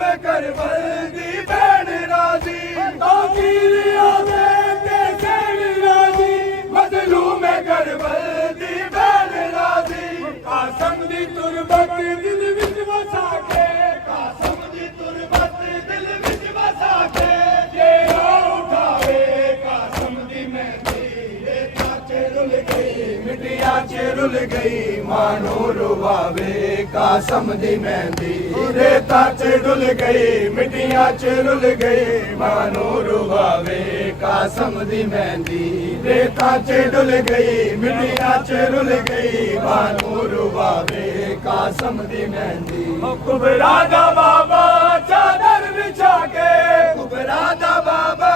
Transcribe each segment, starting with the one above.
में करबल दी बैन राजी तो कीर आवे ते सैन राजी मजलूम में करबल दी बैन राजी कासम दी तुरबत दिल विच वसा के कासम दी तुरबत दिल विच वसा के जेड़ा उठावे कासम दी मेहंदी रेता च रुल गई मिटिया च रुल गई मानो रुवावे कासम दी मेहंदी रेता च डुल गई मिटिया च रुल गई मानो रुवावे कासम दी मेहंदी रेता च डुल गई मिटिया च रुल गई मानो रुवावे कासम दी मेहंदी कुबरा दा बाबा चादर बिछा के कुबरा दा बाबा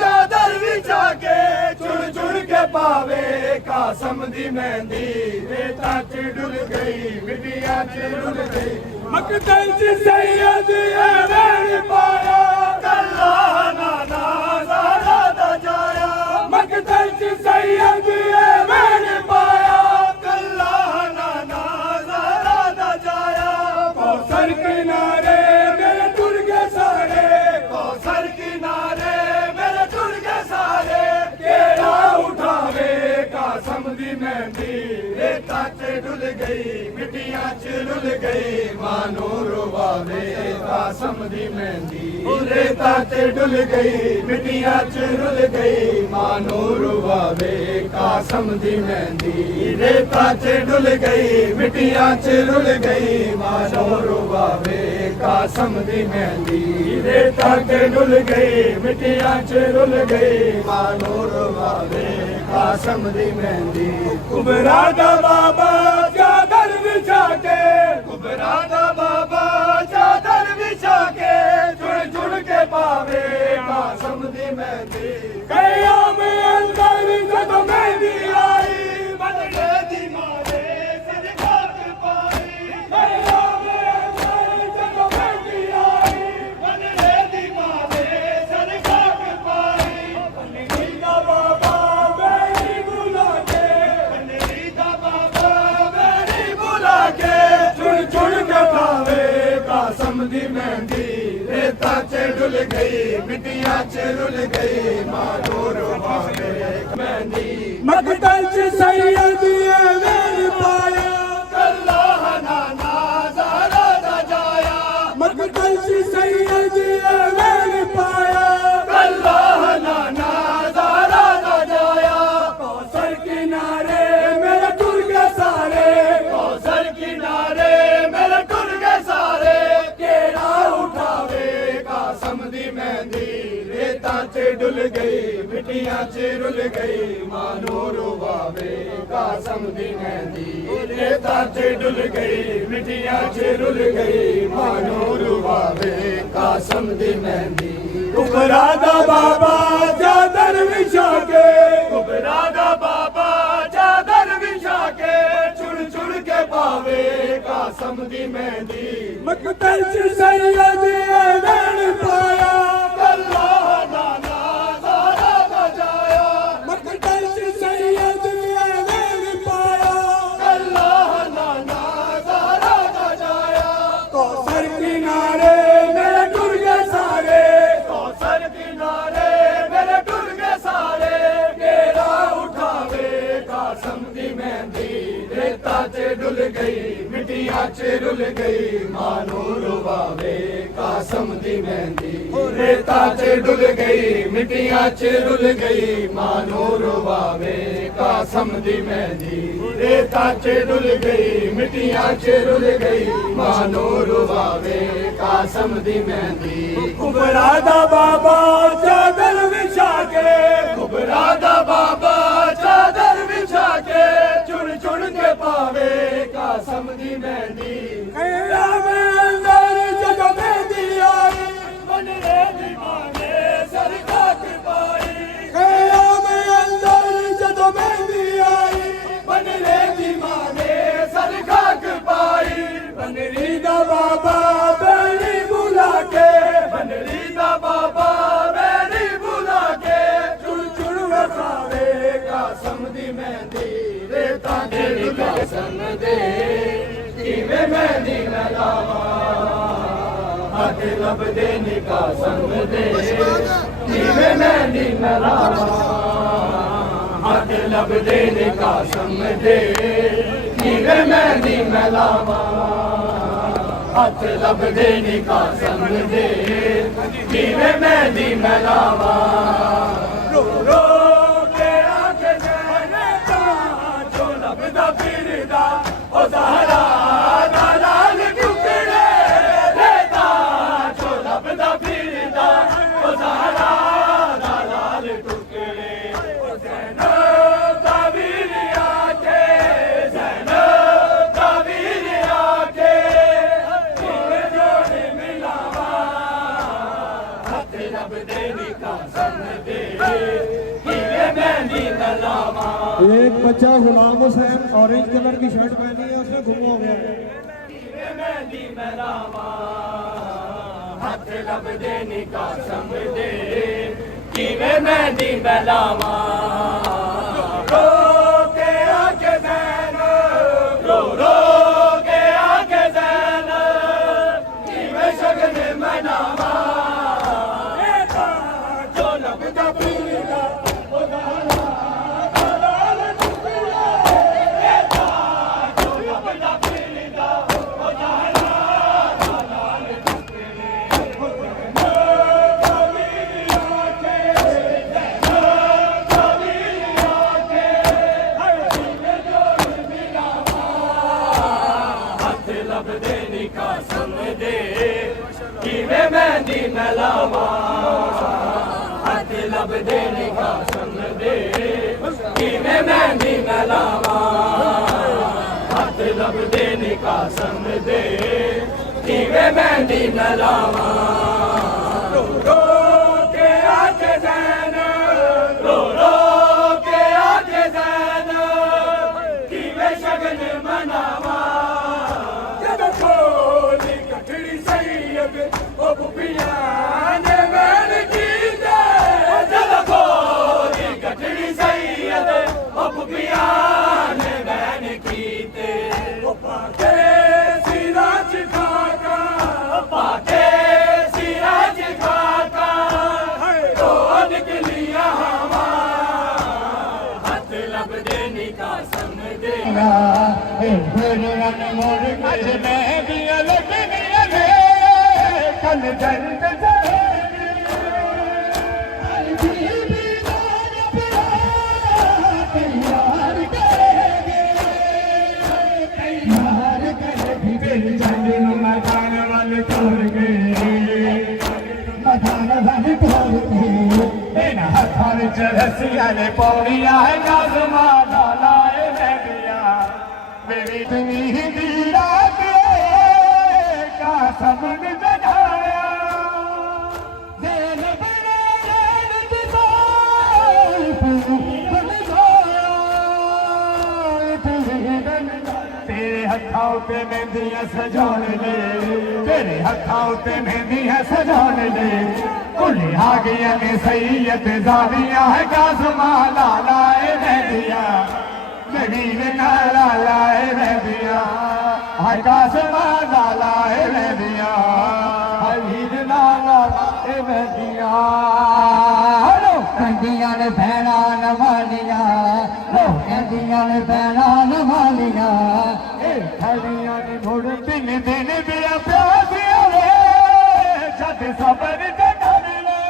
चादर बिछा के चुड़ चुड़ के पावे कासम दी मेहंदी रेता च डुल गई मिटिया च रुल गई मकदल च सैयद ऐवेन पाया कल्ला नाना ज़हरा दा जाया मकदल च सैयद ऐवेन पाया कल्ला नाना ज़हरा दा जाया कौसर किनारे मेरे टुर गए सारे कौसर किनारे मेरे टुर गए सारे केड़ा उठावे कासम दी मेहंदी रेता च डुल गई मिटिया च रुल गई मानो रुवावे कासम दी मेहंदी रेता च डुल गई मिटिया च रुल गई मानो रुवावे कासम दी मेहंदी रेता च डुल गई मिटिया च रुल गई मानो रुवावे कासम दी मेहंदी रेता च डुल गई मिटिया च रुल गई मानो रुवावे कासम दी मेहंदी कुबरा दा बाबा चादर बिछा के कुबरा दा बाबा चादर बिछा के जुड़ जुड़ के पावे कासम दी मेहंदी कयाम अंदर जब मेहंदी आई बदले दी मारे सिर खाक पाई कयाम अंदर जब मेहंदी आई बदले दी मारे सिर खाक पाई बंदगी दा बाबा मेरी बुला के बंदगी दा बाबा मेरी बुला के चुड़ चुड़ के पावे कासम दी मेहंदी रेता च डुल गई मिटिया च रुल गई मानो रुवावे मेहंदी मकदल च सैयद ऐवेन पाया कल्ला नाना ज़हरा दा जाया मकदल च सैयद ऐवेन पाया कल्ला नाना ज़हरा दा जाया कौसर किनारे मेरे टुर गए सारे कौसर किनारे मेरे टुर गए सारे केड़ा उठावे कासम दी मेहंदी रेता च डुल गई मिटिया च रुल गई मानो रुवावे कासम दी मेहंदी रेता च डुल गई मिटिया च रुल गई मानो रुवावे कासम दी मेहंदी कुबरा दा बाबा चादर बिछा के कुबरा दा बाबा चादर बिछा के चुड़ चुड़ के पावे कासम दी मेहंदी मकदल च सैयद ऐवेन पाया कल्ला नाना ज़हरा दा जाया मकदल च सैयद ऐवेन पाया कल्ला नाना ज़हरा दा जाया कौसर किनारे मेरे टुर गए सारे कौसर किनारे मेरे टुर गए सारे केड़ा उठावे कासम दी मेहंदी रेता च डुल गई मिटिया च रुल गई मानो रुवावे कासम दी मेहंदी रेता च डुल गई मिटिया च रुल गई मानो रुवावे कासम दी मेहंदी रेता च डुल गई मिटिया च रुल गई मानो रुवावे कासम दी मेहंदी कुबरा दा बाबा चादर बिछा के कुबरा दा बाबा चादर बिछा के चुड़ चुड़ के पावे कासम दी मेहंदी कयाम अंदर जब मेहंदी आई बनरे दीवाने सर खाक पाई कयाम अंदर जब मेहंदी आई बनरे दीवाने सर खाक पाई बनरी दा बाबा मेरी बुला के बनरी दा बाबा मेरी बुला के चुड़ चुड़ वखावे कासम दी मेहंदी रेता तेरी कसम दे किवें मेहंदी न लावां हथ लभदे निकाह संग दे जिवें मेहंदी मैं लावां हथ लभदे निकाह संग दे जिवें मेहंदी मैं लावां हथ लभदे निकाह संग दे जिवें मेहंदी मैं लावां रो रो के आके जाने दा जो लभदा फिरदा ओ ज़हरा दा लाल टुकड़े लेदा जो लभदा फिरदा ओ ज़हरा दा लाल टुकड़े ओ ज़ैनब दा वीर आके ज़ैनब दा वीर आके जिवें जोड़े मिलावां हथ लभदे निकाह संग दे जिवें मेहंदी मैं लावां। एक बच्चा गुलाम हुसैन ऑरेंज कलर की शर्ट पहनी है, उसने गुम हो गया है। मेहंदी मैं लावां हथ लभदे निकाह संग दे जिवें मेहंदी मैं लावां रो के आके ज़ैनब रो रो के आके ज़ैनब जिवें शगन मनावां जो लभदा फिरदा ओ ज़हरा लभदे निकाह संग दे जिवें मेहंदी मैं लावां हथ लभदे निकाह संग दे जिवें मेहंदी मैं लावां हथ लभदे निकाह संग दे जिवें मेहंदी मैं लावां रो रो के आके ज़ैनब रो रो के आके ज़ैनब जिवें शगन मनावां खोली कठड़ी सैयद ओ बुबियां ने मैन कीते जद खोली कठड़ी सैयद ओ बुबियां ने मैन कीते ओ पाके सिराज खाका पाके सिराज खाका तो निकलिया हवा हथ लभदे निकाह संग दे मोर कछ में भी लगनिया ने कल दर्द मकान वाले तोड़ गए मकान वाले तोड़ गए हथार चरसिया ने पौड़िया है नाज़मा लाए मैं दिया मेरी तुम्हें दीरा के का समन जगाया ज़ैनब तेरे हथां उते मेहंदियां सजाउण ले तेरे हथां उते मेहंदियां सजाउण ले भुल्ली आ गईयां ने सैयद ज़ालियां है काज़मा लाए मेहंदियां नवीन नाला लाए रहदियां काज़मा लाए रहदियां हरीर नाला लाए रहदियां कंदियां ने भैणा नवालियां कंदियां ने भैणा नवालियां हरियां ने मुड़ दिन दिन दिया प्यासियां वे जद सबर जगा मिले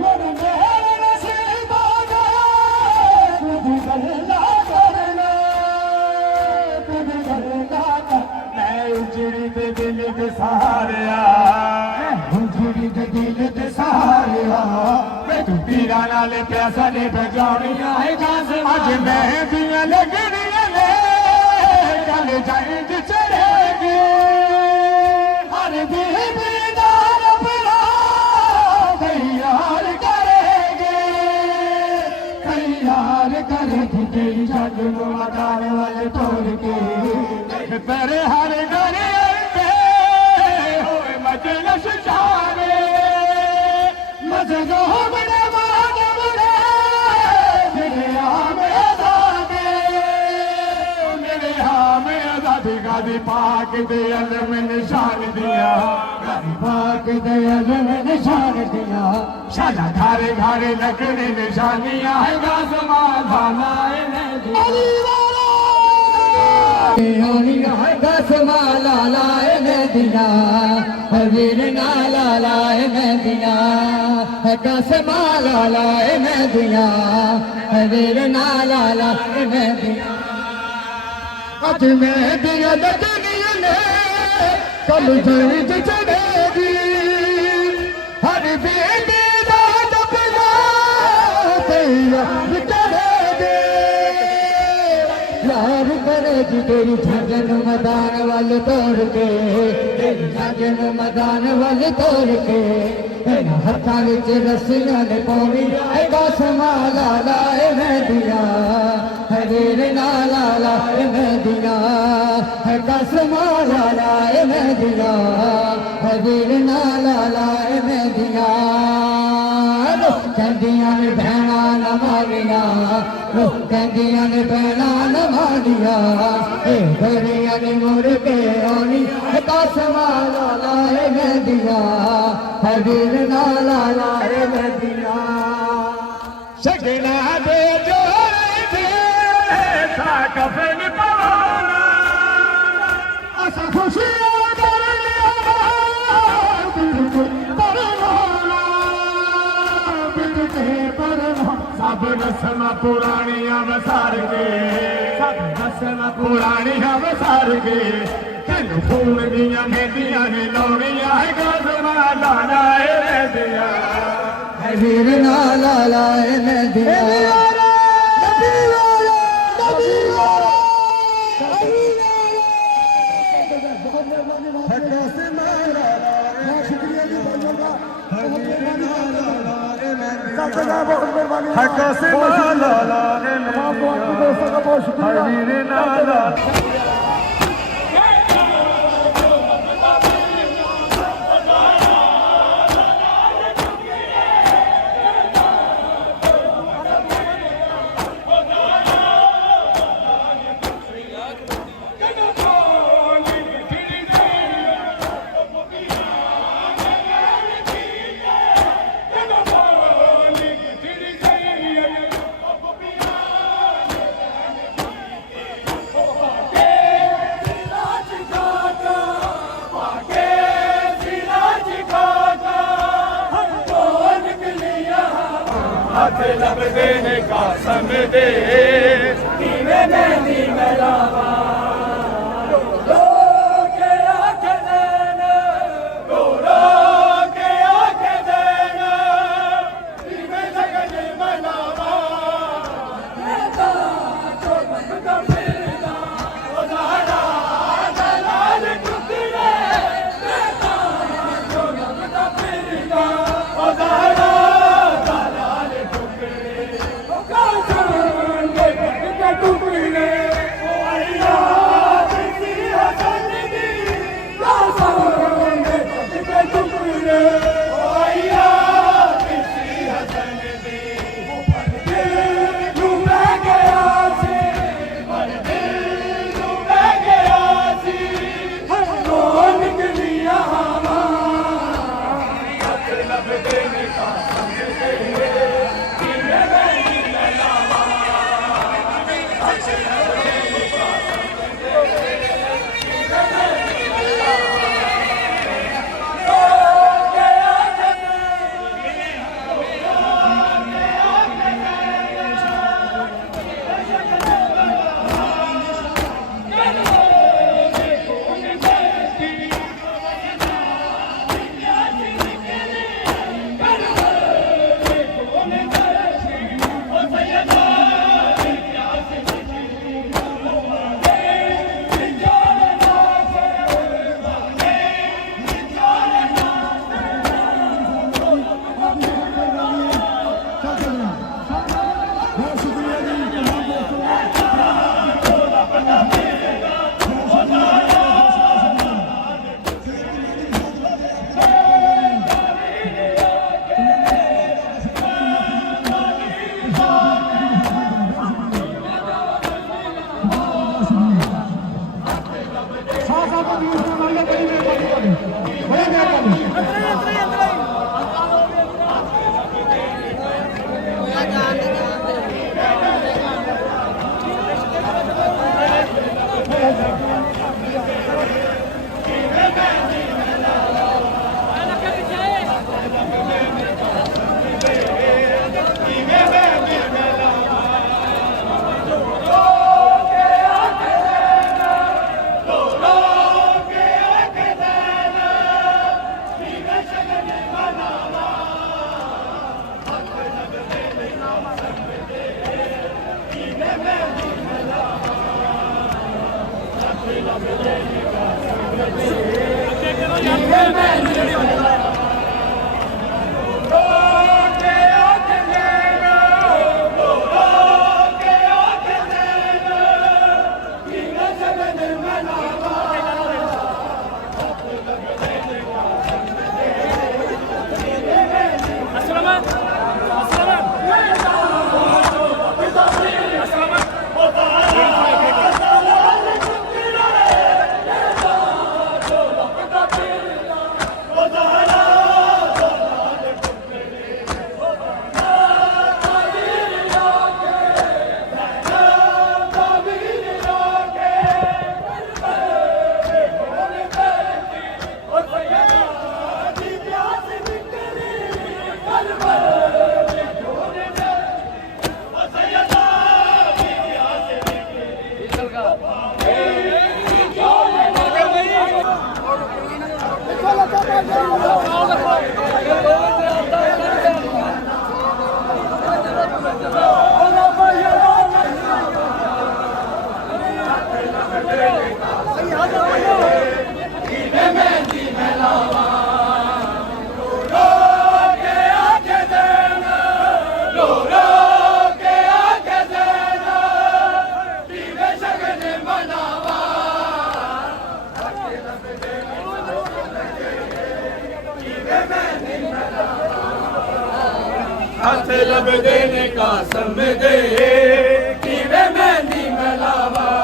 मुड़ मेहर नसीबा तुझ गल्ला करना मैं उजड़ी दे दिल दे सहारिया उजड़ी दे दिल दे सहारिया मैं तू पीरा नाल प्यासा ने बजाउणियां है काज़मा अज मेहंदियां लगणियां ने कल जंज चढ़ेगी हर बीबी दा रबड़ा तैयार करेगी तैयार करेगी तेरी जग नूं मकान वाले तोड़ के तेरे हर घर अंडे होए मजलिस जाने मजनो बड़े मान बड़े मेरे में आजादे मेरे में आजादी गादी पाक दे अलम निशान दिया दे अजम निशान दिया शाला घारे घारे लगने निशानियां है गाज़माल लाए मेहंदी है गाज़माल लाए मेहंदिया हवीर नाला लाए मेहंदिया है गाज़माल लाए मेहंदिया हवीर नाला लाए मेहंदिया आज मेहंदिया लगनिया ने कल जईद चढ़ेगी हर बेटे दा जपना तैयार करेगी यार करेगी तेरी झंझन मैदान वाल तोड़ के तेरी झंझन मैदान वाल तोड़ के हत्था विच रस्सियां ने पौनी गाज़माल लाए मेहंदिया हवीर नाला लाए मेहंदिया गाज़माल लाए मेहंदिया हवीर नाला लाए मेहंदिया कहदियां ने भैणा न मारिया कहदियां ने भैणा न मारिया गोरियां ने मुड़ के आनी गाज़माल लाए मेहंदिया हवीर नाला लाए मेहंदिया शगना दे जोड़े कफन पवाना असा खुशियां कर लिया सब रस्म पुरानियां वसार के सब रस्म पुरानियां वसार के तेन खून दियां मेहंदियां ने लौड़ियां है गाज़माल लाए मेहंदिया हवीर नाला लाए मेहंदिया गाज़माल लाए मेहंदिया हवीर नाला हाथ लब देने का सम दे नीवे मेहंदी मेलावा रो के आँख देना रो के आँख देना नीवे लगन मेलावा नेता चौबन का फिरना ओ दादा दलाल टुकड़े नेता चौबन का फिरना ओ दादा हथ लब देने का सम दे कीवे मेहंदी मिलावा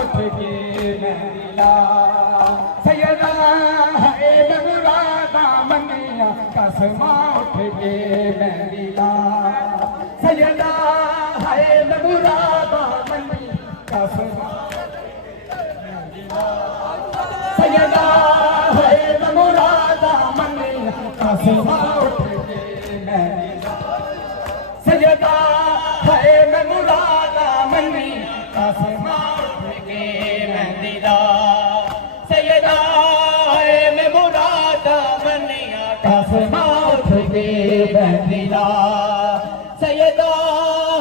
उठ के सैयदा है मुरादा मनिया कसमा उठ के मेहंदी ला सैयदा है मुरादा मनिया कसमा सैयदा है मुरादा मनिया कसमा उठ के मेहंदी ला सैयदा है मुरादा मनिया कसमा उठ के मेहंदी ला सैयदा है मुरादा मनिया कसमा उठ के मेहंदी ला सैयदा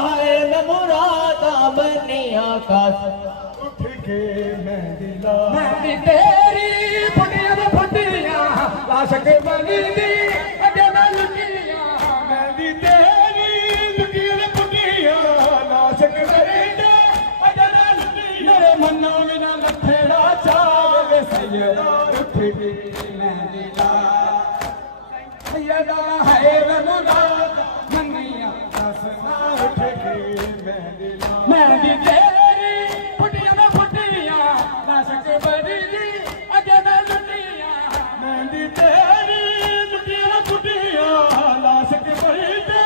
है मुरादा मनिया कसमा उठ के मेहंदी ला मेहंदी तेरी फुटियां में फुटियां लाशक बनी दी अगे मैं लुटियां मेहंदी तेरी लुटियां में फुटियां लाशक बनी दी अगे मैं लुटियां मेरे मन्नो बिना लठेड़ा चावे सैयदा उठ के मेहंदी ला सैयदा है मुरादा मनिया कसमा उठ के मेहंदी ला मेहंदी तेरी फुटियां में फुटियां लाशक बनी दी अगे मैं लुटियां मेहंदी तेरी लुटियां में फुटियां लाशक बनी दी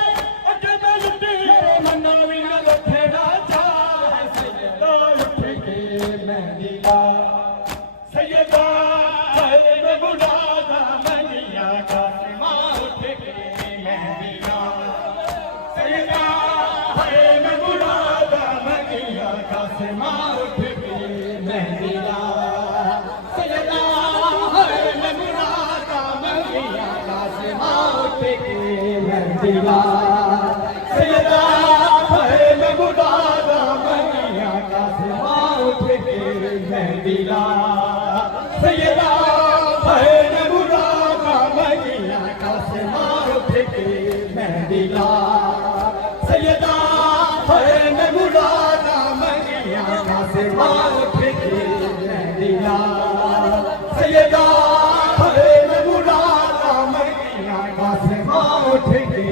अगे मैं लुटियां मेरे मन्नो बिना लठेड़ा चावे सैयदा उठ के मेहंदी ला सैयदा है मुरादा मनिया कसमा उठ के मेहंदी ला सैयदा है मुरादा मनिया कसमा उठ के मेहंदी ला सैयदा है मुरादा मनिया कसमा उठ के मेहंदी ला सैयदा है मुरादा मनिया कसमा उठ के मेहंदी ला सैयदा है मुरादा मनिया कसमा उठ के मेहंदी ला सैयदा है मुरादा मनिया कसमा उठ के मेहंदी ला सैयदा है मुरादा मनिया कसमा उठ के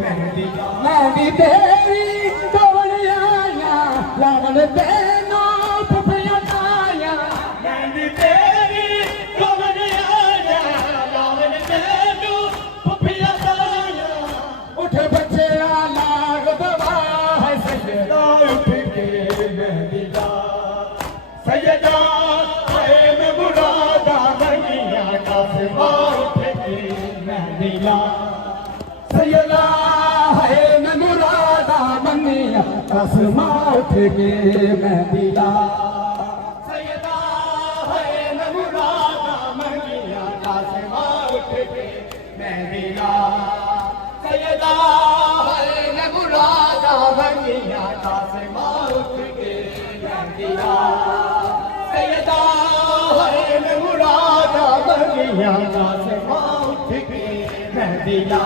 मेहंदी ला मेहंदी तेरी कवन आया लगन तेनो फुफिया आया मेहंदी तेरी कवन आया लगन तेनो फुफिया आया उठ बच्चे लाग दवा है सैयदा उठ के मेहंदी ला सैयदा है मुरादा मनिया कसमा उठ के मेहंदी ला सैयदा है मुरादा मनिया कसमा उठ के मेहंदी ला सैयदा है मुरादा मनिया कसमा उठ के मेहंदी ला सैयदा है मुरादा मनिया कसमा उठ के मेहंदी ला सैयदा है मुरादा मनिया कसमा उठ के मेहंदी ला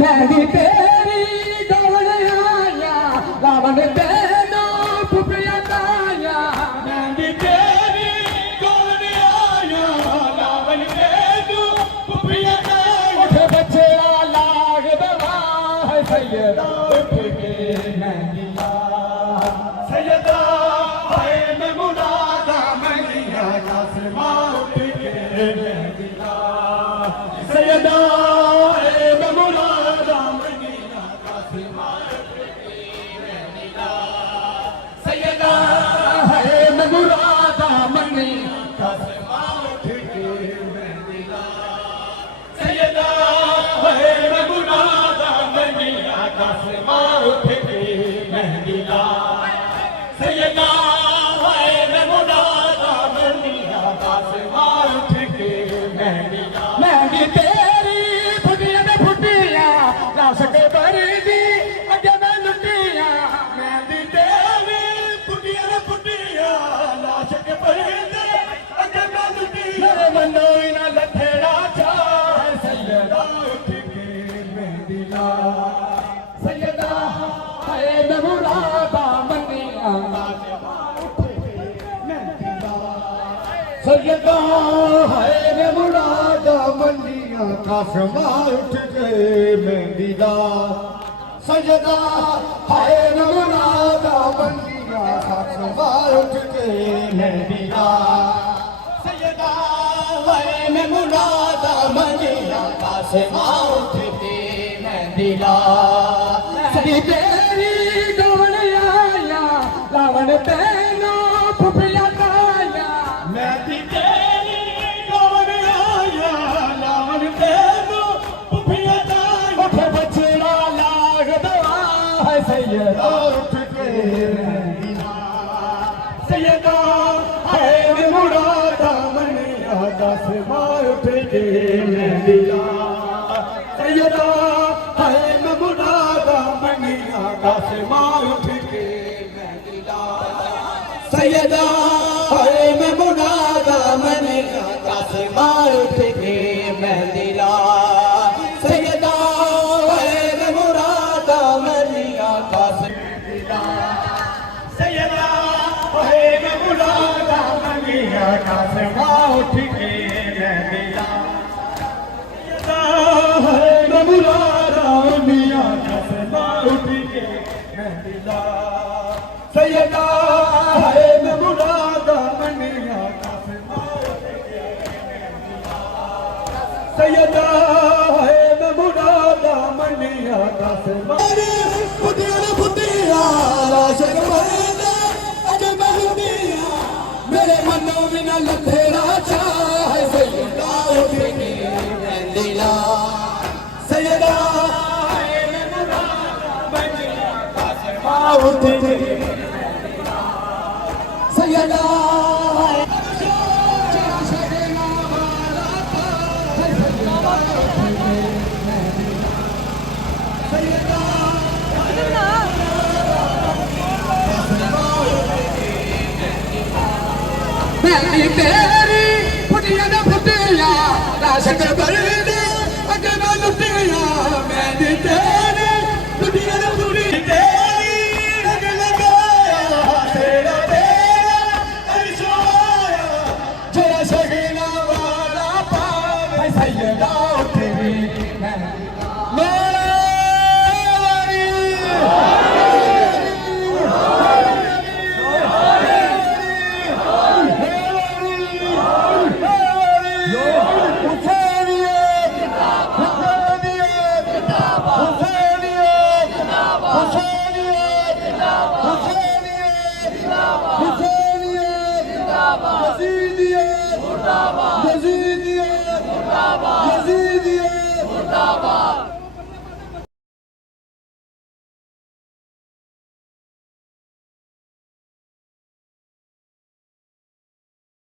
मेहंदी तेरी गवन आया रावण तेनो फुफिया आया मेहंदी तेरी गवन आया रावण तेनो फुफिया आया उठ बच्चे लाग दवा है सैयदा उठ के मेहंदी ला सैयदा है मुरादा मनिया कसमा उठ के मेहंदी ला सैयदा है मुरादा मनिया कसमा उठ के मेहंदी ला सैयदा है मुरादा मनिया कसमा उठ के मेहंदी ला सैयदा है मुरादा मनिया कसमा उठ के मेहंदी ला सैयदा है मुरादा मनिया कसमा उठ के मेहंदी ला मेहंदी तेरी फुटियां में फुटियां लाशक बनी दी अगे मैं लुटियां मेहंदी तेरी फुटियां में फुटियां लाशक बनी दी अगे मैं लुटियां मेरे मन्नो इना लठेड़ा चाहे सैयदा उठ के मेहंदी ला सैयदा है मुरादा मनिया सैयदा है मुरादा मनिया कसमा उठ के मेहंदी ला सैयदा है मुरादा मनिया कसमा उठ के मेहंदी ला आसमां उठ के मेहंदी ला सदी तेरी गवन आया लावन तेनो फुफिया ताया मेहंदी तेरी गवन आया लावन तेनो फुफिया ताया उठ बछड़ा लाग दवा है सैयदा उठ के मेहंदी ला सैयदा है मुरादा मन दस मार उठ के मेहंदी ला सैयदा है मुरादा मनिया दस मार उठ के मेहंदी ला सैयदा है मुरादा मनिया दस मार उठ के मेहंदी ला सैयदा है मुरादा मनिया दस सैयदा है मुरादा मनिया दस मार उठ के मेहंदी ला सैयदा है मुरादा मनिया दस मार उठ के मेहंदी ला सैयदा है मुरादा मनिया दस मार उठ के मेहंदी ला सैयदा है मुरादा मनिया दस मार पुतिया पुतिया लाशक मरदा अगे महदिया मेरे मनो बिना लथेरा चाह सैयदा उठ के मेहंदी ला सैयदा है मुरादा मनिया दस मार उठ के सैयदा मेहंदी तेरी फुटिया न फुटिया लाशक बरदे अगे न लुटिया मेहंदी तेरी फुटिया न फुटी तेरी रंग लगाया तेरा तेरा अरशोया जरा शगना वाला पावे सैयदा